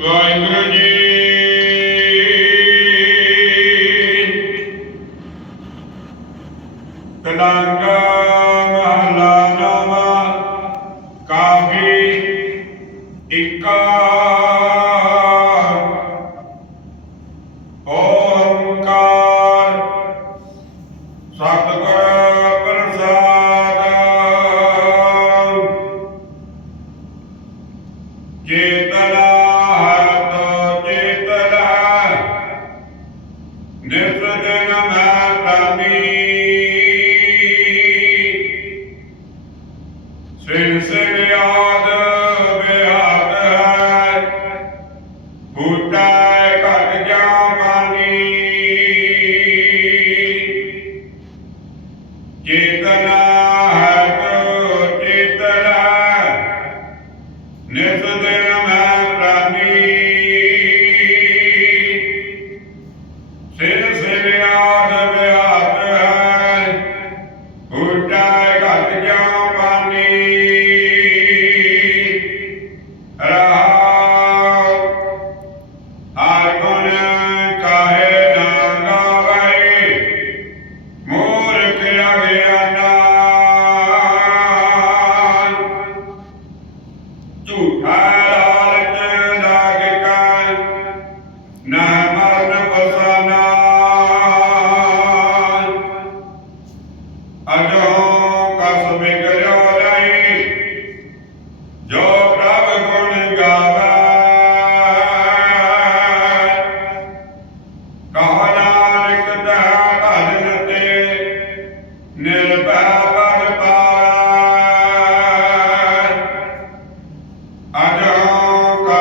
ਵਾਹਿਗੁਰੂ ਜੀ। ਕਲਾਕਾ ਮਹਲਾ ਨਵਾ ਕਾਫੀ ਇਕਾ। ਓੰਕਾਰ ਸਤਿਗੁਰ ਪ੍ਰਸਾਦ। ਚੇਤਨਾ Goodbye, God, the young man. Now